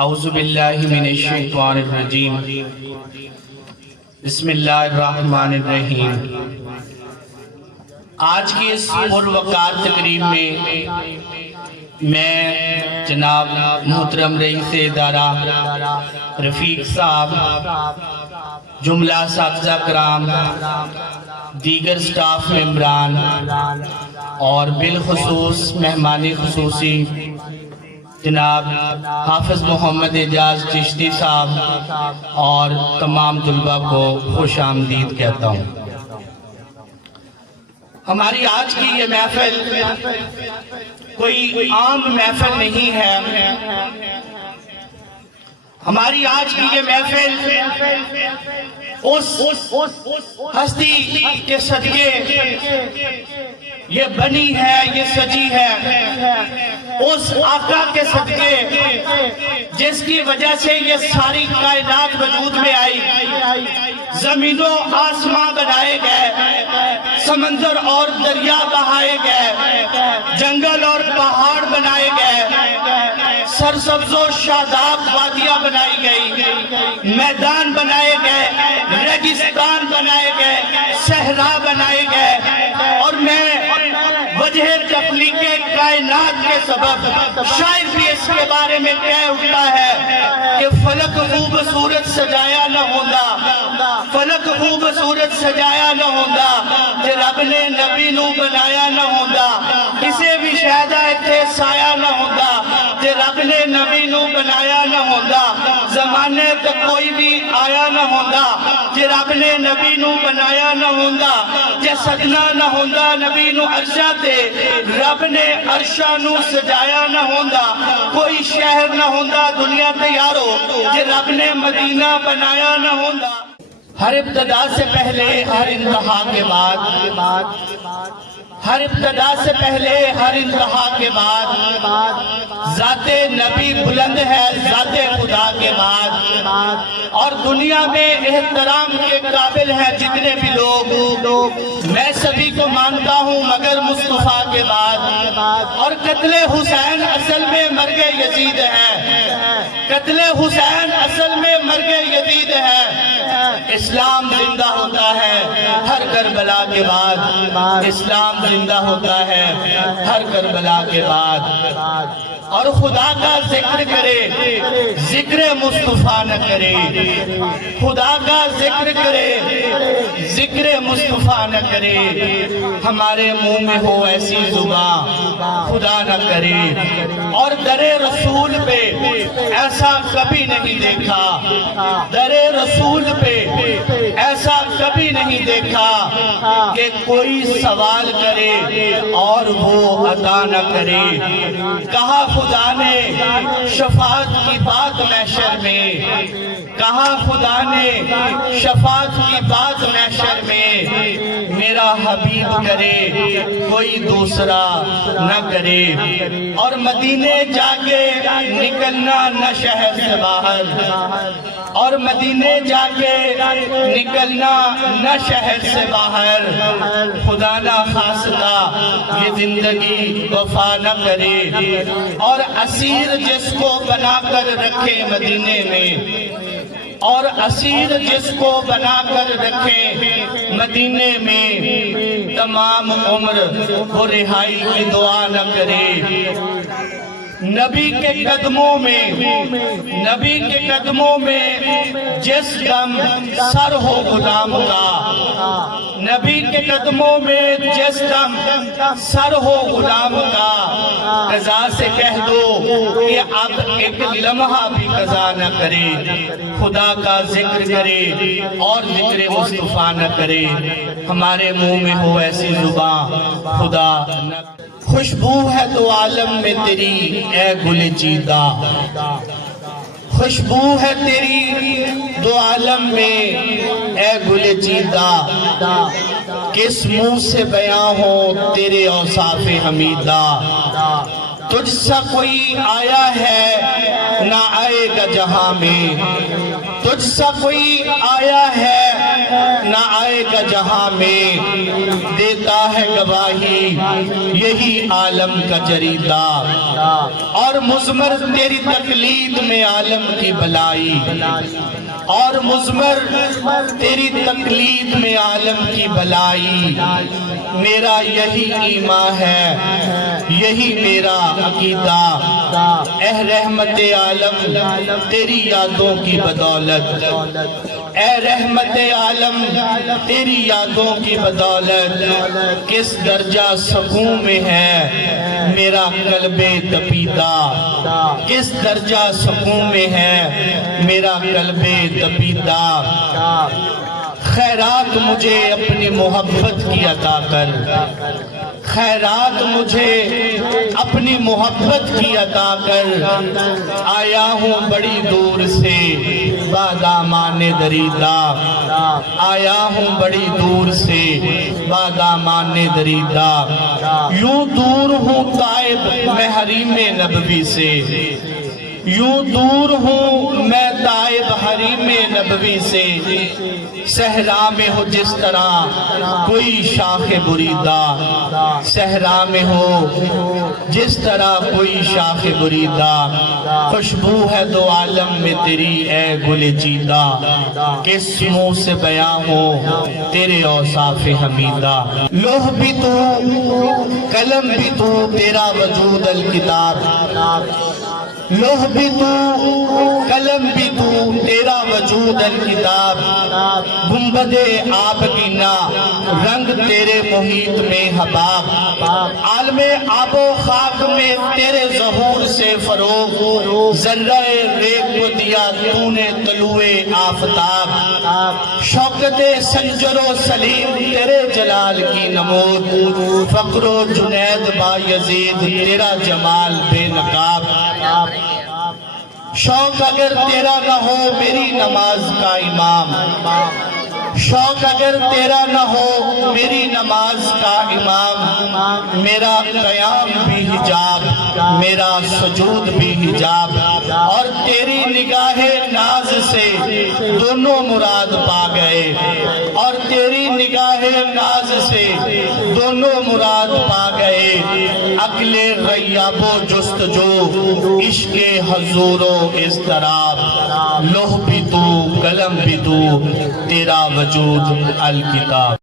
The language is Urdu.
اعوذ باللہ من الشیطان الرجیم بسم اللہ الرحمن الرحیم۔ آج کی اس پروقار تقریب میں جناب محترم رئیس ادارہ رفیق صاحب، جملہ اساتذہ کرام، دیگر سٹاف ممبران اور بالخصوص مہمان خصوصی جناب حافظ محمد اعجاز چشتی صاحب اور تمام طلباء کو خوش آمدید کہتا ہوں۔ ہماری آج کی یہ محفل کوئی عام محفل نہیں ہے۔ ہماری آج کی یہ محفل اس ہستی کے صدقے یہ بنی ہے، یہ سجی ہے، اس آقا کے صدقے جس کی وجہ سے یہ ساری کائنات وجود میں آئی، زمین و آسمان بنائے گئے، سمندر اور دریا بہائے گئے، جنگل اور پہاڑ بنائے گئے، سرسبز و شاداب وادیاں بنائی گئی، میدان بنائے گئے، ریگستان بنائے گئے، صحرا بنائے گئے، اور میں وجہ تخلیق کائنات کے سبب شاید بھی اس کے بارے میں کہہ اٹھتا ہے کہ فلک خوبصورت سجایا نہ ہوندہ، فلک خوبصورت سجایا نہ ہوندہ، کہ رب نے نبی نو بنایا نہ ہوندہ، کسے بھی شہدہ اتھے سایہ نہ ہوندہ، کہ رب نے نبی نو بنایا نہ ہوندہ، زمانے تک کوئی بھی آیا نہ ہوندہ، کہ رب نے نبی نو بنایا نہ ہوندہ، کہ سجنا نہ ہوندہ نبی نو عرشہ تے، رب نے عرشہ نو سجایا نہ ہوندہ، کوئی شہر نہ ہوندہ دنیا تیارو، کہ رب نے مدینہ بنایا نہ ہوندہ۔ ہر ابتدا سے پہلے ہر انتہا کے بعد، ہر ابتدا سے پہلے ہر انتہا کے بعد، ذات نبی بلند ہے ذات خدا کے بعد، اور دنیا میں احترام کے قابل ہیں جتنے بھی لوگ، میں سبھی کو مانتا ہوں مگر مصطفیٰ کے بعد، اور قتل حسین اصل میں مرگ یزید ہے، قتل حسین اصل میں مرگ یزید ہے۔ اسلام زندہ ہوتا ہے ہر کربلا کے بعد، اسلام زندہ ہوتا ہے ہر کربلا کے بعد، اور خدا کا ذکر کرے ذکر مصطفیٰ نہ کرے، خدا کا ذکر کرے ذکر مصطفیٰ نہ کرے، ہمارے منہ میں ہو ایسی زبان خدا نہ کرے، اور در رسول پہ ایسا کبھی نہیں دیکھا، در رسول پہ ایسا کبھی نہیں دیکھا کہ کوئی سوال کرے اور وہ عطا نہ کرے۔ کہا خدا نے شفاعت کی بات محشر میں، کہا خدا نے شفاعت کی بات محشر میں، میرا حبیب کرے کوئی دوسرا نہ کرے، اور مدینے جا کے نکلنا نہ شہر سے باہر، اور مدینے جا کے نکلنا نہ شہر سے باہر، خدا نہ خواستہ یہ زندگی وفا نہ کرے، اور اسیر جس کو بنا کر رکھے مدینے میں، اور اسیر جس کو بنا کر رکھے مدینے میں، تمام عمر وہ رہائی کی دعا نہ کرے۔ نبی کے قدموں میں، نبی کے قدموں میں جس دم سر ہو غلام کا، نبی کے قدموں میں جس دم سر ہو غلام کا، قضا سے کہہ دو کہ اب ایک لمحہ بھی قضا نہ کرے، خدا کا ذکر کرے اور ذکر مصطفیٰ نہ کرے، ہمارے منہ میں ہو ایسی زبان خدا نہ کرے۔ خوشبو ہے تو عالم میں تیری اے گل چیدہ، خوشبو ہے تیری دو عالم میں اے گل چیدہ، کس منہ سے بیان ہو تیرے اوصاف حمیدہ، تجھ سا کوئی آیا ہے نہ آئے گا جہاں میں، تجھ سا کوئی آیا ہے نہ آئے گا جہاں میں، دیتا ہے گواہی یہی عالم کا جریدہ، اور مضمر تیری تقلید میں عالم کی بلائی، اور مضمر تیری تقلید میں عالم کی بلائی، میرا یہی ایمان ہے یہی میرا عقیدہ، اے رحمت عالم تیری یادوں کی بدولت، اے رحمت عالم تیری یادوں کی بدولت، کس درجہ سکون میں ہے میرا قلب تپیدہ، کس درجہ سکون میں ہے میرا قلب تپیدہ، خیرات مجھے اپنی محبت کی عطا کر، خیرات مجھے اپنی محبت کی عطا کر، آیا ہوں بڑی دور سے بادامان دریدہ، آیا ہوں بڑی دور سے بادامان دریدہ، یوں دور ہوں طائب میں حریم نبوی سے، یوں دور ہوں میں طائب حریم نبوی سے، صحرا میں ہو جس طرح کوئی شاخ بریدہ، صحرا میں ہو جس طرح کوئی شاخ بریدہ، خوشبو ہے دو عالم میں تیری اے گل چیدہ، کس منہ سے بیاں ہو تیرے اوصاف حمیدہ، لوح بھی تو قلم بھی تو تیرا وجود الکتاب، لوح بھی تو قلم بھی تو تیرا وجود الکتاب، گنبد آب گینا رنگ تیرے محیط میں حباب، عالم آب و خاک میں تیرے ظہور سے فروغ، ذرہ ریگ کو دیا تو نے طلوع آفتاب، شوکت سنجر و سلیم تیرے جلال کی نمود، فقر و جنید با یزید تیرا جمال بے نقاب، شوق اگر تیرا نہ ہو میری نماز کا امام، شوق اگر تیرا نہ ہو میری نماز کا امام، میرا قیام بھی حجاب میرا سجود بھی حجاب، اور تیری نگاہ ناز سے دونوں مراد پا گئے، اور تیری نگاہ ناز سے دونوں مراد پا گئے، عقل غیاب و جستجو عشق حضور و اضطراب، لوح بھی تو قلم بھی تو تیرا وجود الکتاب۔